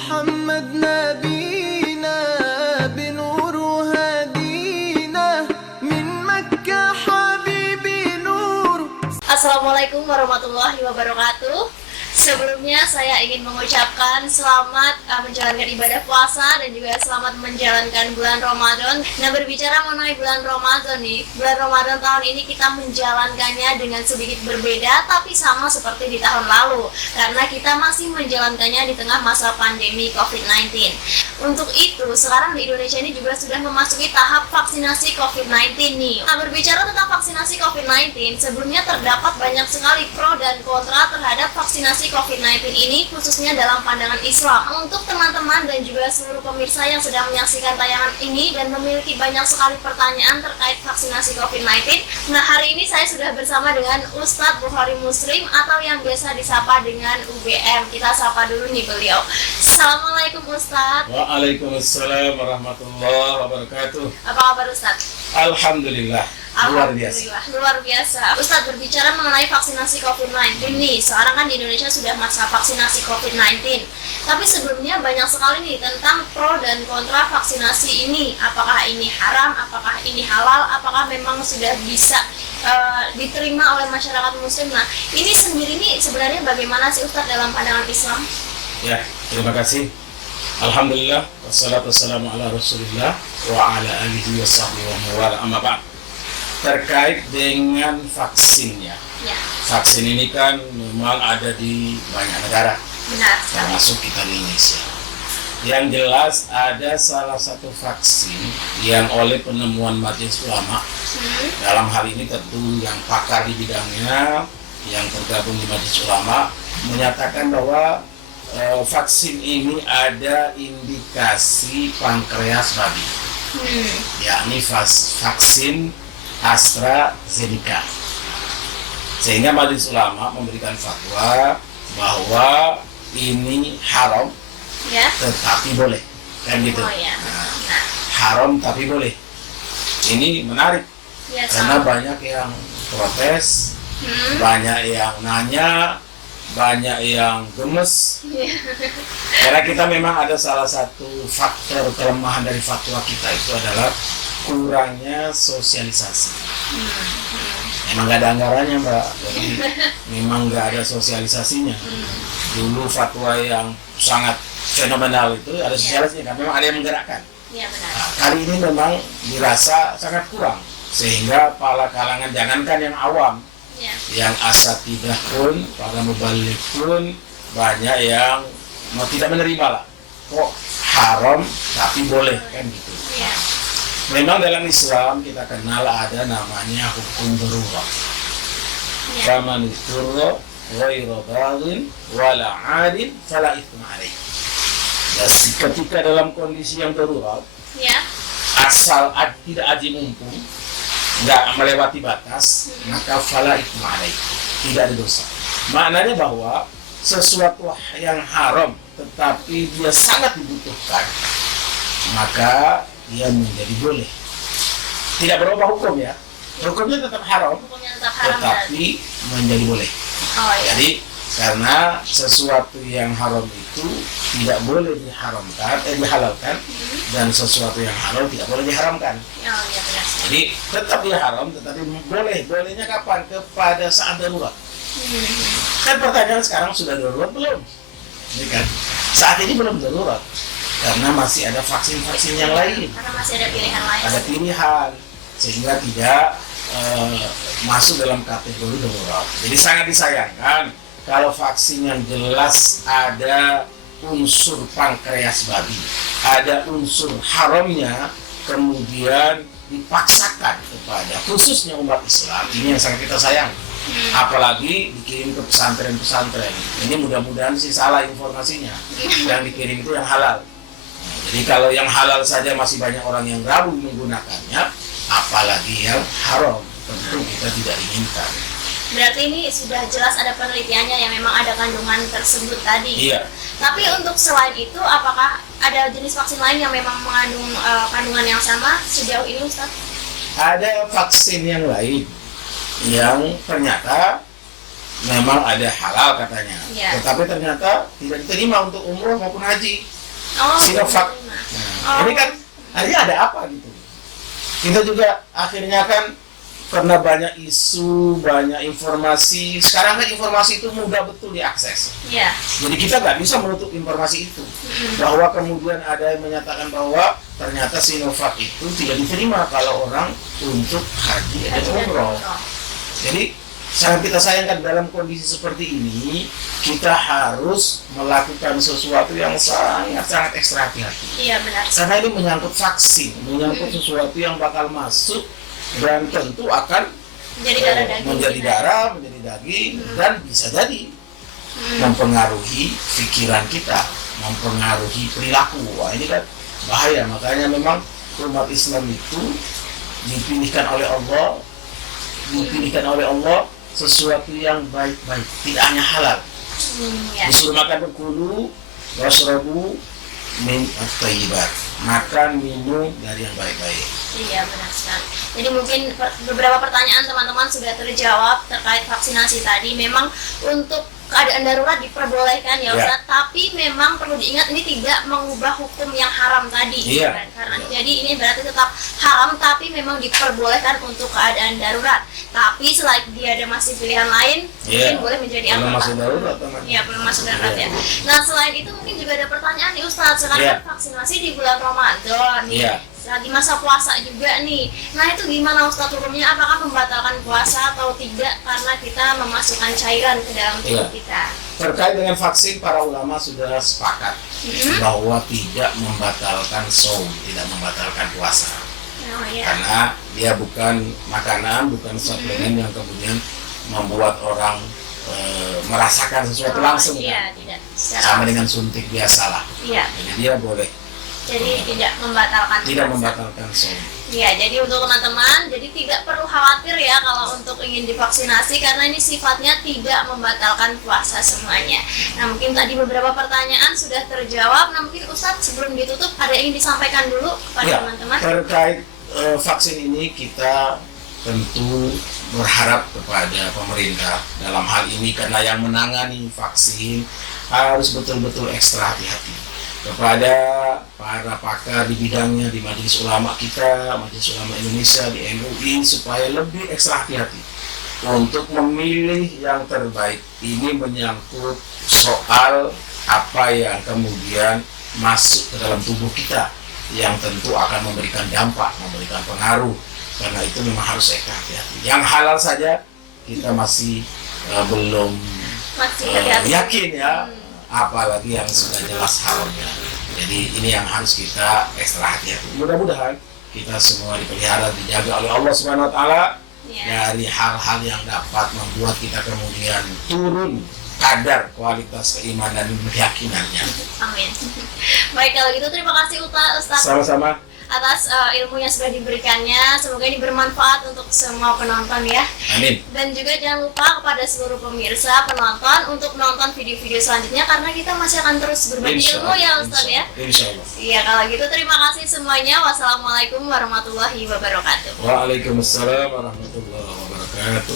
محمد نبينا بنور هدينا من مكة حبيبي نور. Assalamualaikum warahmatullahi wabarakatuh. Sebelumnya saya ingin mengucapkan selamat menjalankan ibadah puasa dan juga selamat menjalankan bulan Ramadan. Nah, berbicara mengenai bulan Ramadan nih, bulan Ramadan tahun ini kita menjalankannya dengan sedikit berbeda tapi sama seperti di tahun lalu karena kita masih menjalankannya di tengah masa pandemi COVID-19. Untuk itu, sekarang di Indonesia ini juga sudah memasuki tahap vaksinasi COVID-19 nih. Nah, berbicara tentang vaksinasi COVID-19, sebelumnya terdapat banyak sekali pro dan kontra terhadap vaksinasi COVID-19 ini, khususnya dalam pandangan Islam. Untuk teman-teman dan juga seluruh pemirsa yang sedang menyaksikan tayangan ini dan memiliki banyak sekali pertanyaan terkait vaksinasi COVID-19, nah hari ini saya sudah bersama dengan Ustadz Bukhari Muslim atau yang biasa disapa dengan UBM. Kita sapa dulu nih beliau. Assalamualaikum Ustadz. Waalaikumsalam warahmatullahi wabarakatuh. Apa kabar Ustadz? Alhamdulillah. Luar biasa. Alhamdulillah, luar biasa. Ustadz, berbicara mengenai vaksinasi COVID-19 nih, sekarang kan di Indonesia sudah masa vaksinasi COVID-19. Tapi sebelumnya banyak sekali nih tentang pro dan kontra vaksinasi ini. Apakah ini haram, apakah ini halal, apakah memang sudah bisa diterima oleh masyarakat muslim. Nah, ini sendiri nih sebenarnya bagaimana sih Ustadz dalam pandangan Islam? Ya, terima kasih. Alhamdulillah, wassalatu wassalamu ala rasulillah wa ala alihi wa sahbihi wa mawala amma ba'd. Terkait dengan vaksinnya, Ya, vaksin ini kan memang ada di banyak negara, benar sekali. termasuk kita di Indonesia. Yang jelas ada salah satu vaksin yang oleh penemuan Majelis Ulama, dalam hal ini tentu yang pakar di bidangnya, yang tergabung di Majelis Ulama, menyatakan bahwa vaksin ini ada indikasi pankreas babi, yakni vaksin AstraZeneca. Sehingga Majelis Ulama memberikan fatwa bahwa ini haram, Ya. tetapi boleh, kan gitu. Oh ya. Nah, Nah, haram tapi boleh. Ini menarik ya karena sama. banyak yang protes, banyak yang nanya, banyak yang gemes. Ya. Karena kita memang ada salah satu faktor kelemahan dari fatwa kita itu adalah kurangnya sosialisasi. Memang nggak ada anggarannya, Mbak. Jadi memang nggak ada sosialisasinya. Dulu fatwa yang sangat fenomenal itu ada sosialisasinya, kan memang ada yang menggerakkan. Ya, benar. Nah, kali ini memang dirasa sangat kurang, sehingga para kalangan, jangankan yang awam, Ya. yang asatidah pun, para mubalik pun banyak yang tidak menerima lah. Kok haram tapi boleh, kan gitu. Ya. Memang dalam Islam kita kenal ada namanya hukum darurat. Ya. Faman iturra ghairu baghin wala 'adin fala itsma alaih. Dan ketika dalam kondisi yang darurat, Ya. asal tidak aji mumpung, nggak melewati batas, maka fala itsma alaih, tidak ada dosa. Maknanya bahwa sesuatu yang haram tetapi dia sangat dibutuhkan, maka dia menjadi boleh. Tidak berubah hukum ya, hukumnya tetap haram, Hukumnya tetap haram tetapi menjadi boleh. Oh ya. Jadi karena sesuatu yang haram itu tidak boleh dihalalkan, dan sesuatu yang halal tidak boleh diharamkan. Oh ya, benar. Jadi tetap dia haram, tetapi boleh. Bolehnya kapan? Kepada saat darurat. Kan pertanyaan sekarang, sudah darurat belum? Ini kan saat ini belum darurat karena masih ada vaksin-vaksin yang lain, Karena masih ada pilihan lain. ada pilihan, sehingga tidak masuk dalam kategori darurat. Jadi sangat disayangkan kalau vaksin yang jelas ada unsur pankreas babi, ada unsur haramnya, kemudian dipaksakan kepada khususnya umat Islam. Ini yang sangat kita sayang. Apalagi dikirim ke pesantren-pesantren. Ini mudah-mudahan sih salah informasinya. Yang dikirim itu yang halal. Nah, jadi kalau yang halal saja masih banyak orang yang ragu menggunakannya, apalagi yang haram, tentu kita tidak inginkan. Berarti ini sudah jelas ada penelitiannya yang memang ada kandungan tersebut tadi. Iya. Tapi untuk selain itu, apakah ada jenis vaksin lain yang memang mengandung kandungan yang sama sejauh ini, Ustaz? Ada vaksin yang lain yang ternyata memang ada halal katanya, Iya. tetapi ternyata tidak diterima untuk umroh maupun haji. Oh, Sinovac. benar. Nah, ini kan akhirnya ada apa gitu. Kita juga akhirnya kan karena banyak isu, banyak informasi. Sekarang kan informasi itu mudah betul diakses. Iya. Jadi kita nggak bisa menutup informasi itu. Bahwa kemudian ada yang menyatakan bahwa ternyata Sinovac itu tidak diterima kalau orang untuk haji atau umroh. Jadi sangat kita sayangkan dalam kondisi seperti ini, kita harus melakukan sesuatu yang sangat ekstra hati-hati. Iya, benar. Karena ini menyangkut vaksin, menyangkut sesuatu yang bakal masuk dan tentu akan Menjadi darah daging. menjadi darah, menjadi daging, dan bisa jadi mempengaruhi pikiran kita, mempengaruhi perilaku. Wah, ini kan bahaya. Makanya memang umat Islam itu dipilihkan oleh Allah, sesuatu yang baik-baik, tidak hanya halal. Ya. Disuruh makan kulu, washrabu min at-thayyibat, makan minum dari yang baik-baik. Iya, benar sekali. Jadi mungkin beberapa pertanyaan teman-teman sudah terjawab terkait vaksinasi tadi. Memang untuk keadaan darurat diperbolehkan ya Ustaz, tapi memang perlu diingat ini tidak mengubah hukum yang haram tadi. Iya. Kan? Karena jadi ini berarti tetap haram tapi memang diperbolehkan untuk keadaan darurat. Tapi selagi dia ada masih pilihan lain, mungkin boleh menjadi belum apa? masuk darurat, teman. Iya, belum masuk darurat ya. Nah, selain itu mungkin juga ada pertanyaan nih Ustaz. Sekarang kan vaksinasi di bulan Ramadan nih. Lagi masa puasa juga nih. Nah, itu gimana Ustaz hukumnya? Apakah membatalkan puasa atau tidak karena kita memasukkan cairan ke dalam tubuh kita? Terkait dengan vaksin, para ulama sudah sepakat bahwa tidak membatalkan saum, tidak membatalkan puasa. Oh, iya. Karena dia bukan makanan, bukan suplemen yang kemudian membuat orang merasakan sesuatu langsung. Iya, kan? tidak. Sama dengan suntik biasalah. Iya. Jadi dia boleh. Jadi tidak membatalkan Tidak puasa. membatalkan saum. Ya, jadi untuk teman-teman, jadi tidak perlu khawatir ya kalau untuk ingin divaksinasi karena ini sifatnya tidak membatalkan puasa semuanya. Nah, mungkin tadi beberapa pertanyaan sudah terjawab. Nah, mungkin Ustadz sebelum ditutup ada yang ingin disampaikan dulu kepada teman-teman. Terkait vaksin ini kita tentu berharap kepada pemerintah dalam hal ini karena yang menangani vaksin harus betul-betul ekstra hati-hati. Kepada para pakar di bidangnya di Majelis Ulama kita, Majelis Ulama Indonesia, di MUI, supaya lebih ekstra hati-hati untuk memilih yang terbaik. Ini menyangkut soal apa yang kemudian masuk ke dalam tubuh kita yang tentu akan memberikan dampak, memberikan pengaruh. Karena itu memang harus ekstra hati-hati. Yang halal saja kita masih belum yakin ya. Apalagi yang sudah jelas halalnya. Jadi ini yang harus kita ekstra hati-hati. Mudah-mudahan kita semua dipelihara, dijaga oleh Allah Subhanahu wa taala dari hal-hal yang dapat membuat kita kemudian turun kadar kualitas keimanan dan keyakinannya. Amin. Baik, kalau gitu terima kasih Ustaz. Sama-sama. Atas ilmu yang sudah diberikannya. Semoga ini bermanfaat untuk semua penonton ya. Amin. Dan juga jangan lupa kepada seluruh pemirsa, penonton untuk menonton video-video selanjutnya karena kita masih akan terus berbagi ilmu ya Ustaz ya. Insyaallah. Iya, kalau gitu terima kasih semuanya. Wassalamualaikum warahmatullahi wabarakatuh. Waalaikumsalam warahmatullahi wabarakatuh.